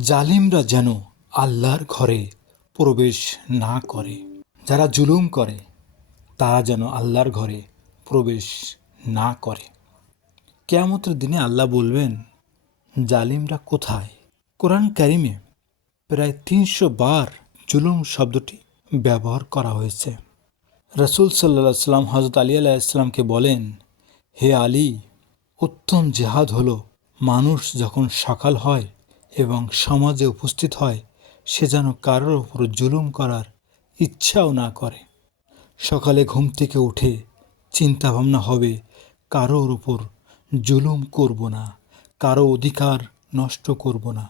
জালিমরা যেন আল্লাহর ঘরে প্রবেশ না করে। যারা জুলুম করে তারা যেন আল্লাহর ঘরে প্রবেশ না করে। কিয়ামতের দিনে আল্লাহ বলবেন, জালিমরা কোথায়? কোরআন কারিমে প্রায় ৩০০ বার জুলুম শব্দটি ব্যবহার করা হয়েছে। রাসূল সাল্লাল্লাহু আলাইহি সাল্লাম হযরত আলী আলাইহিসসালামকে বলেন, হে আলী, উত্তম জেহাদ হলো মানুষ যখন সকাল হয় এবং সমাজে উপস্থিত হয় সে যেন কারোর উপর জুলুম করার ইচ্ছাও না করে। সকালে ঘুম থেকে উঠে চিন্তা ভাবনা হবে কারোর উপর জুলুম করব না, কারো অধিকার নষ্ট করব না।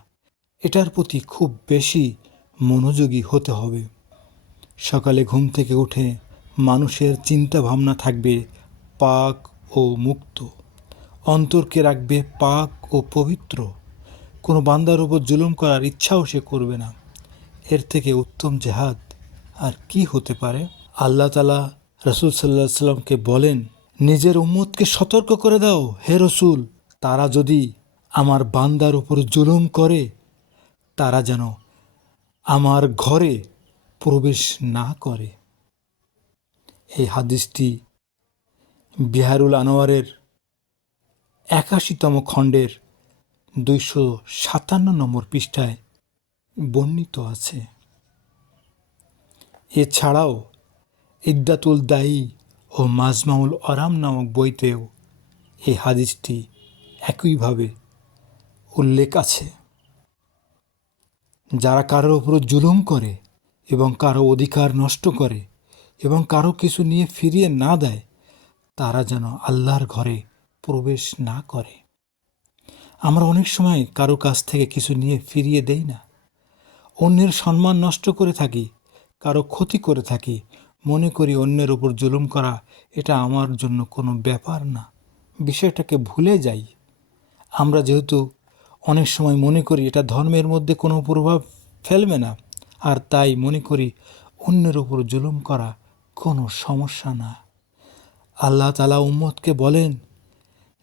এটার প্রতি খুব বেশি মনোযোগী হতে হবে। সকালে ঘুম থেকে উঠে মানুষের চিন্তা ভাবনা থাকবে পাক ও মুক্ত, অন্তরকে রাখবে পাক ও পবিত্র। কোনো বান্দার উপর জুলুম করার ইচ্ছাও সে করবে না। এর থেকে উত্তম জেহাদ আর কি হতে পারে? আল্লাহ তাআলা রাসূল সাল্লাল্লাহু আলাইহি সাল্লামকে বলেন, নিজের উম্মতকে সতর্ক করে দাও হে রসূল, তারা যদি আমার বান্দার উপর জুলুম করে তারা যেন আমার ঘরে প্রবেশ না করে। এই হাদিসটি বিহারুল আনোয়ারের ৮১তম খণ্ডের ২৫৭ নম্বর পৃষ্ঠায় বর্ণিত আছে। এছাড়াও ইদ্দাতুল দায়ী ও মাজমাউল আরাম নামক বইতেও এই হাদিসটি একইভাবে উল্লেখ আছে। যারা কারোর উপর জুলুম করে এবং কারো অধিকার নষ্ট করে এবং কারো কিছু নিয়ে ফিরিয়ে না দেয় তারা যেন আল্লাহর ঘরে প্রবেশ না করে। আমরা অনেক সময় কারো কাছ থেকে কিছু নিয়ে ফিরিয়ে দেই না, অন্যের সম্মান নষ্ট করে থাকি, কারো ক্ষতি করে থাকি, মনে করি অন্যের উপর জুলুম করা এটা আমার জন্য কোনো ব্যাপার না, বিষয়টাকে ভুলে যাই। আমরা যেহেতু অনেক সময় মনে করি এটা ধর্মের মধ্যে কোনো প্রভাব ফেলবে না, আর তাই মনে করি অন্যের উপর জুলুম করা কোনো সমস্যা না। আল্লাহ তাআলা উম্মতকে বলেন,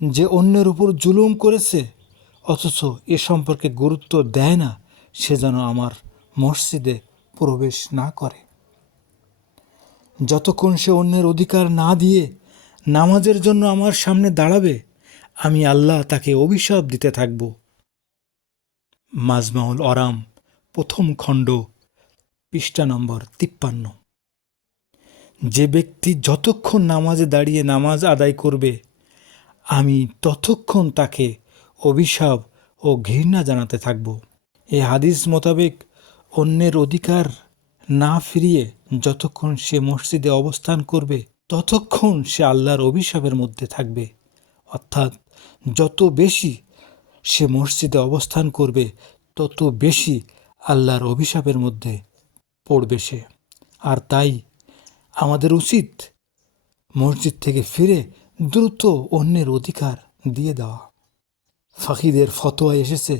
যে অন্যের উপর জুলুম করেছে অথচ এ সম্পর্কে গুরুত্ব দেয় না সে যেন আমার মসজিদে প্রবেশ না করে। যতক্ষণ সে অন্যের অধিকার না দিয়ে নামাজের জন্য আমার সামনে দাঁড়াবে আমি আল্লাহ তাকে অভিশাপ দিতে থাকব। মাজমাউল আরাম প্রথম খণ্ড পৃষ্ঠা নম্বর ৫৩। যে ব্যক্তি যতক্ষণ নামাজে দাঁড়িয়ে নামাজ আদায় করবে আমি ততক্ষণ তাকে অভিশাপ ও ঘৃণা জানাতে থাকব। এই হাদিস মোতাবেক অন্যের অধিকার না ফিরিয়ে যতক্ষণ সে মসজিদে অবস্থান করবে ততক্ষণ সে আল্লাহর অভিশাপের মধ্যে থাকবে। অর্থাৎ যত বেশি সে মসজিদে অবস্থান করবে তত বেশি আল্লাহর অভিশাপের মধ্যে পড়বে সে। আর তাই আমাদের উচিত মসজিদ থেকে ফিরে দ্রুত অন্যের অধিকার দিয়ে দেওয়া। ফাকিদের ফতোয়ায় এসেছে,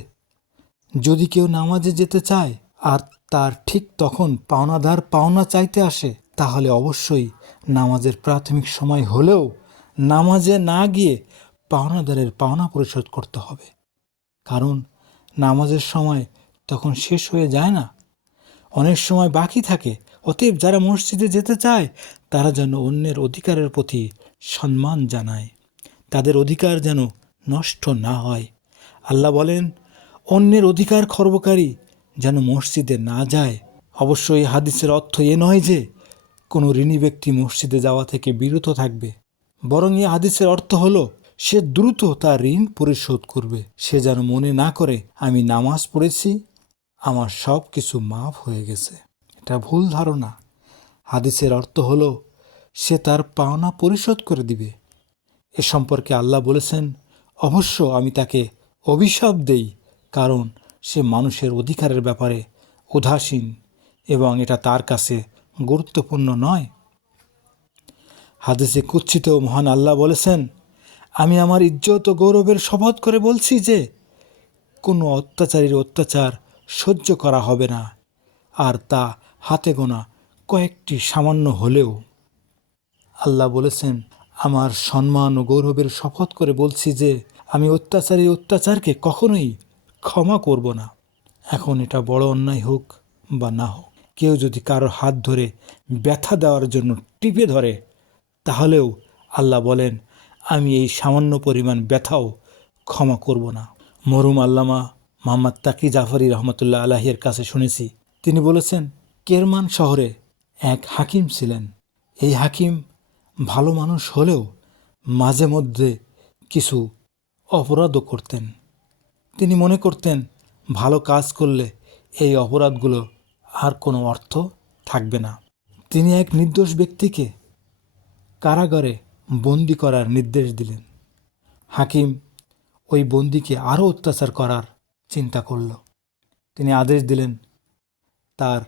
যদি কেউ নামাজে যেতে চায় আর তার ঠিক তখন পাওনাদার পাওনা চাইতে আসে তাহলে অবশ্যই নামাজের প্রাথমিক সময় হলেও নামাজে না গিয়ে পাওনাদারের পাওনা পরিশোধ করতে হবে। কারণ নামাজের সময় তখন শেষ হয়ে যায় না, অনেক সময় বাকি থাকে। অতএব যারা মসজিদে যেতে চায় তারা যেন অন্যের অধিকারের প্রতি সম্মান জানায়, তাদের অধিকার যেন নষ্ট না হয়। আল্লাহ বলেন, অন্যের অধিকার খর্বকারী যেন মসজিদে না যায়। অবশ্যই হাদিসের অর্থ এ নয় যে কোনো ঋণী ব্যক্তি মসজিদে যাওয়া থেকে বিরত থাকবে, বরং এই হাদিসের অর্থ হলো সে দ্রুত তার ঋণ পরিশোধ করবে। সে যেন মনে না করে আমি নামাজ পড়েছি আমার সব কিছু মাফ হয়ে গেছে, এটা ভুল ধারণা। হাদিসের অর্থ হলো সে তার পাওনা পরিশোধ করে দিবে। এ সম্পর্কে আল্লাহ বলেছেন, অবশ্য আমি তাকে অভিশাপ দেই কারণ সে মানুষের অধিকারের ব্যাপারে উদাসীন এবং এটা তার কাছে গুরুত্বপূর্ণ নয়। হাদিসে কুদসিতেও মহান আল্লাহ বলেছেন, আমি আমার ইজ্জত ও গৌরবের শপথ করে বলছি যে কোনো অত্যাচারীর অত্যাচার সহ্য করা হবে না, আর তা হাতে গোনা কয়েকটি সামান্য হলেও। আল্লাহ বলেছেন, আমার সম্মান ও গৌরবের শপথ করে বলছি যে আমি অত্যাচারীর অত্যাচারকে কখনোই ক্ষমা করব না। এখন এটা বড় অন্যায় হোক বা না হোক, কেউ যদি কারোর হাত ধরে ব্যথা দেওয়ার জন্য টিপে ধরে, তাহলেও আল্লাহ বলেন, আমি এই সামান্য পরিমাণ ব্যথাও ক্ষমা করব না। মরহুম আল্লামা মোহাম্মদ তাকি জাফরি রহমতুল্লাহ আলাহির কাছে শুনেছি, তিনি বলেছেন, কেরমান শহরে এক হাকিম ছিলেন। এই হাকিম ভালো মানুষ হলেও মাঝে মধ্যে কিছু অপরাধও করতেন। তিনি মনে করতেন ভালো কাজ করলে এই অপরাধগুলো আর কোনো অর্থ থাকবে না। তিনি এক নির্দোষ ব্যক্তিকে কারাগারে বন্দি করার নির্দেশ দিলেন। হাকিম ওই বন্দিকে আরও অত্যাচার করার চিন্তা করল। তিনি আদেশ দিলেন তার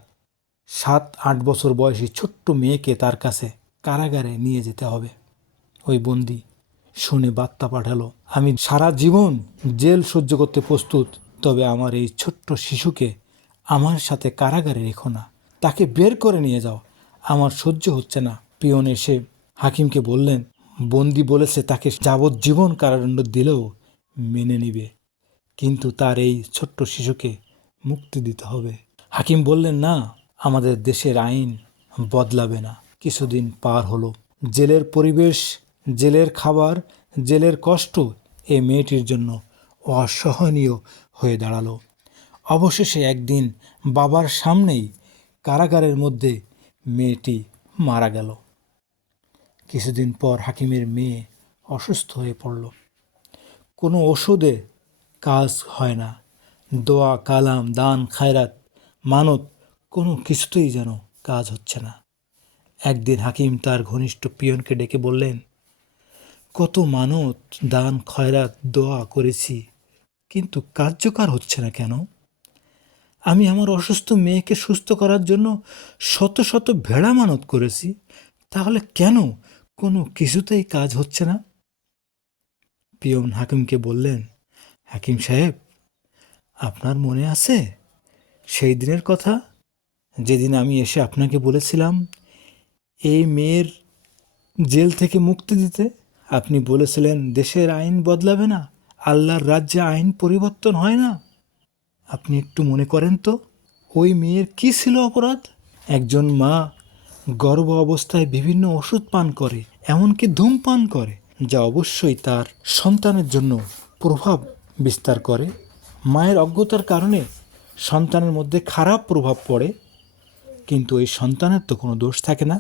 7-8 বছর বয়সী ছোট্ট মেয়েকে তার কাছে কারাগারে নিয়ে যেতে হবে। ওই বন্দি শুনে বার্তা পাঠালো, আমি সারা জীবন জেল সহ্য করতে প্রস্তুত, তবে আমার এই ছোট্ট শিশুকে আমার সাথে কারাগারে রেখো না, তাকে বের করে নিয়ে যাও, আমার সহ্য হচ্ছে না। পিয়ন এসে হাকিমকে বললেন, বন্দি বলেছে তাকে যাবজ্জীবন কারাদণ্ড দিলেও মেনে নিবে, কিন্তু তার এই ছোট্ট শিশুকে মুক্তি দিতে হবে। হাকিম বললেন, না, আমাদের দেশের আইন বদলাবে না। কিছুদিন পার হলো। জেলের পরিবেশ, জেলের খাবার, জেলের কষ্ট এই মেয়েটির জন্য অসহনীয় হয়ে দাঁড়ালো। অবশেষে একদিন বাবার সামনেই কারাগারের মধ্যে মেয়েটি মারা গেল। কিছুদিন পর হাকিমের মেয়ে অসুস্থ হয়ে পড়ল। কোনো ওষুধে কাজ হয় না। দোয়া, কালাম, দান, খায়রাত, মানত কোনো কিছুতেই যেন কাজ হচ্ছে না। একদিন হাকিম তার ঘনিষ্ঠ পিয়নকে ডেকে বললেন, কত মানত, দান, খয়রাত, দোয়া করেছি, কিন্তু কার্যকর হচ্ছে না কেন? আমি আমার অসুস্থ মেয়েকে সুস্থ করার জন্য শত শত ভেড়া মানত করেছি, তাহলে কেন কোনো কিছুতেই কাজ হচ্ছে না? পিয়ন হাকিমকে বললেন, হাকিম সাহেব, আপনার মনে আছে সেই দিনের কথা, যেদিন আমি এসে আপনাকে বলেছিলাম এই মেয়ের জেল থেকে মুক্তি দিতে? আপনি বলেছিলেন দেশের আইন বদলাবে না, আল্লাহর রাজ্যে আইন পরিবর্তন হয় না। আপনি একটু মনে করেন তো, ওই মেয়ের কি ছিল অপরাধ? একজন মা গর্ভ অবস্থায় বিভিন্ন ওষুধ পান করে, এমনকি ধূমপান করে, যা অবশ্যই তার সন্তানের জন্য প্রভাব বিস্তার করে। মায়ের অজ্ঞতার কারণে সন্তানের মধ্যে খারাপ প্রভাব পড়ে, কিন্তু এই সন্তানের তো কোনো দোষ থাকে না।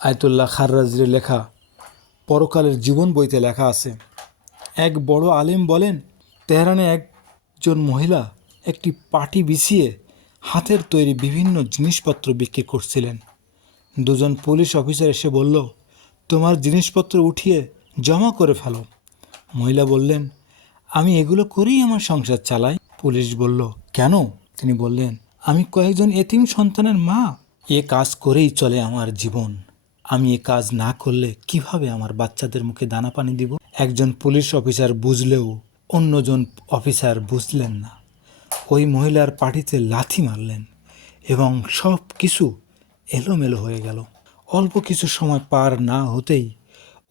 আয়াতুল্লাহ খাররাজির লেখা পরকালের জীবন বইতে লেখা আছে, এক বড় আলেম বলেন, তেহরানে একজন মহিলা একটি পাটি বিছিয়ে হাতের তৈরি বিভিন্ন জিনিসপত্র বিক্রি করছিলেন। দুজন পুলিশ অফিসার এসে বলল, তোমার জিনিসপত্র উঠিয়ে জমা করে ফেলো। মহিলা বললেন, আমি এগুলো করেই আমার সংসার চালাই। পুলিশ বলল, কেন? তিনি বললেন, আমি কয়েকজন এতিম সন্তানের মা, এ কাজ করেই চলে আমার জীবন। আমি এ কাজ না করলে কিভাবে আমার বাচ্চাদের মুখে দানা পানি দিব? একজন পুলিশ অফিসার বুঝলেও অন্যজন অফিসার বুঝলেন না। ওই মহিলার পাটিতে লাথি মারলেন এবং সব কিছু এলোমেলো হয়ে গেল। অল্প কিছু সময় পার না হতেই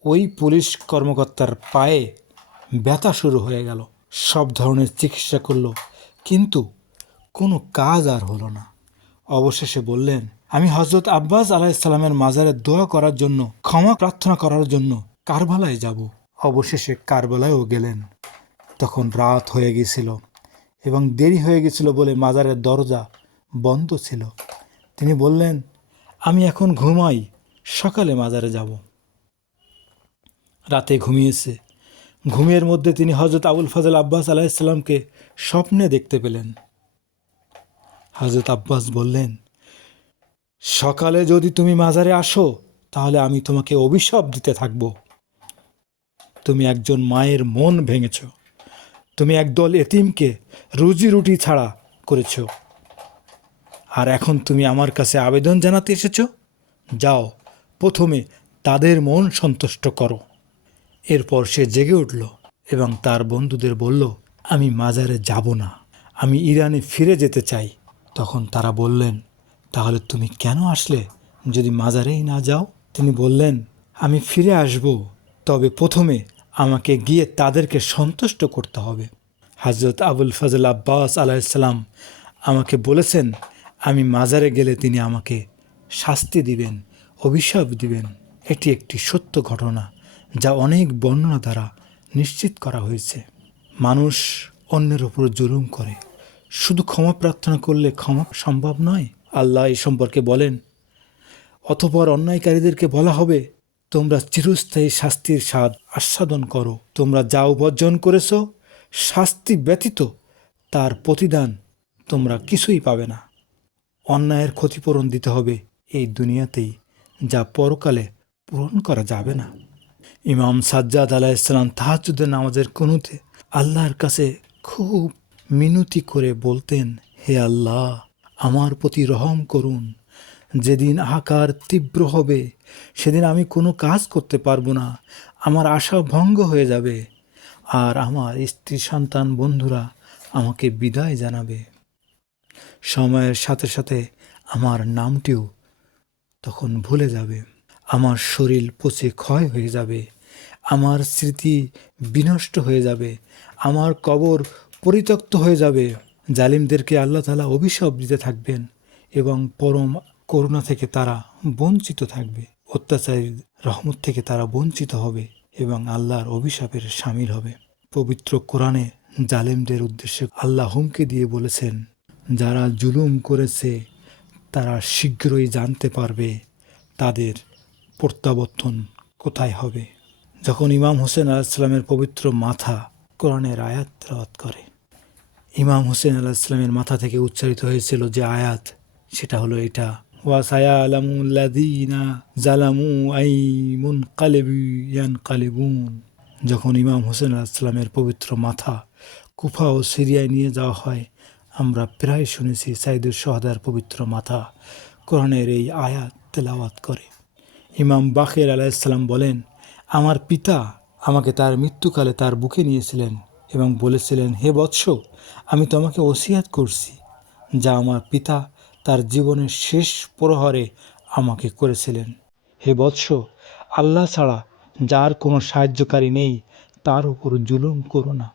ওই পুলিশ কর্মকর্তার পায়ে ব্যথা শুরু হয়ে গেল। সব ধরনের চিকিৎসা করল, কিন্তু কোনো কাজ আর হলো না। অবশেষে বললেন, আমি হজরত আব্বাস আলাইহিসসালামের মাজারে দোয়া করার জন্য, ক্ষমা প্রার্থনা করার জন্য কারবালায় যাব। অবশেষে কারবালায়ও গেলেন। তখন রাত হয়ে গেছিল এবং দেরি হয়ে গেছিল বলে মাজারের দরজা বন্ধ ছিল। তিনি বললেন, আমি এখন ঘুমাই, সকালে মাজারে যাব। রাতে ঘুমিয়েছে। ঘুমের মধ্যে তিনি হজরত আবুল ফজল আব্বাস আলাইহিসসালামকে স্বপ্নে দেখতে পেলেন। হজরত আব্বাস বললেন, সকালে যদি তুমি মাজারে আসো তাহলে আমি তোমাকে অভিশাপ দিতে থাকব। তুমি একজন মায়ের মন ভেঙেছ, তুমি একদল এতিমকে রুজি রুটি ছাড়া করেছ, আর এখন তুমি আমার কাছে আবেদন জানাতে এসেছ। যাও, প্রথমে তাদের মন সন্তুষ্ট করো। এরপর সে জেগে উঠল এবং তার বন্ধুদের বলল, আমি মাজারে যাব না, আমি ইরানে ফিরে যেতে চাই। তখন তারা বললেন, তাহলে তুমি কেন আসলে যদি মাজারেই না যাও? তিনি বললেন, আমি ফিরে আসব, তবে প্রথমে আমাকে গিয়ে তাদেরকে সন্তুষ্ট করতে হবে। হযরত আবুল ফজল আব্বাস আলাইহিসসালাম আমাকে বলেছেন আমি মাজারে গেলে তিনি আমাকে শাস্তি দিবেন, অভিশাপ দিবেন। এটি একটি সত্য ঘটনা যা অনেক বর্ণনা দ্বারা নিশ্চিত করা হয়েছে। মানুষ অন্যের উপর জুলুম করে, শুধু ক্ষমা প্রার্থনা করলে ক্ষমা সম্ভব নয়। আল্লাহ এই সম্পর্কে বলেন, অতঃপর অন্যায়কারীদেরকে বলা হবে, তোমরা চিরস্থায়ী শাস্তির স্বাদ আস্বাদন করো। তোমরা যা উপার্জন করেছ শাস্তি ব্যতীত তার প্রতিদান তোমরা কিছুই পাবে না। অন্যায়ের ক্ষতিপূরণ দিতে হবে এই দুনিয়াতেই, যা পরকালে পূরণ করা যাবে না। ইমাম সাজ্জাদ আলাইহিসসালাম তাহাজ্জুদের নামাজের কুনুতে আল্লাহর কাছে খুব মিনতি করে বলতেন, হে আল্লাহ, আমার প্রতি রহম করুন। যেদিন হাহাকার তীব্র হবে সেদিন আমি কোনো কাজ করতে পারবো না, আমার আশা ভঙ্গ হয়ে যাবে, আর আমার স্ত্রী সন্তান বন্ধুরা আমাকে বিদায় জানাবে। সময়ের সাথে সাথে আমার নামটিও তখন ভুলে যাবে, আমার শরীর পচে ক্ষয় হয়ে যাবে, আমার স্মৃতি বিনষ্ট হয়ে যাবে, আমার কবর পরিত্যক্ত হয়ে যাবে। জালিমদেরকে আল্লাহ তাআলা অভিশাপ দিতে থাকবেন এবং পরম করুণা থেকে তারা বঞ্চিত থাকবে। অত্যাচারীর রহমত থেকে তারা বঞ্চিত হবে এবং আল্লাহর অভিশাপের শামিল হবে। পবিত্র কোরআনে জালিমদের উদ্দেশ্যে আল্লাহ হুমকি দিয়ে বলেছেন, যারা জুলুম করেছে তারা শীঘ্রই জানতে পারবে তাদের প্রত্যাবর্তন কোথায় হবে। যখন ইমাম হোসেন আলাইহিসসালামের পবিত্র মাথা কোরআনের আয়াত তেলাওয়াত করে, ইমাম হোসেন আলাইহিসসালামের মাথা থেকে উচ্চারিত হয়েছিল যে আয়াত, সেটা হলো এটা, ওয়াসায়ালামুল্লাযীনা জালামু আই মুনকালিবি ইয়ানকালিবুন। যখন ইমাম হোসেন আলাইহিসসালামের পবিত্র মাথা কুফা ও সিরিয়ায় নিয়ে যাওয়া হয়, আমরা প্রায় শুনেছি সাইদুর শুহাদার পবিত্র মাথা কোরআনের এই আয়াত তেলাওয়াত করে। ইমাম বাকের আলাইহিসসালাম বলেন, আমার পিতা আমাকে তার মৃত্যুকালে তার বুকে নিয়েছিলেন এবং বলেছিলেন, হে বৎস, আমি তোমাকে ওসিয়াত করছি যা আমার পিতা তার জীবনের শেষ প্রহরে আমাকে করেছিলেন। হে বৎস, আল্লাহ ছাড়া যার কোনো সাহায্যকারী নেই তার উপর জুলুম করো না।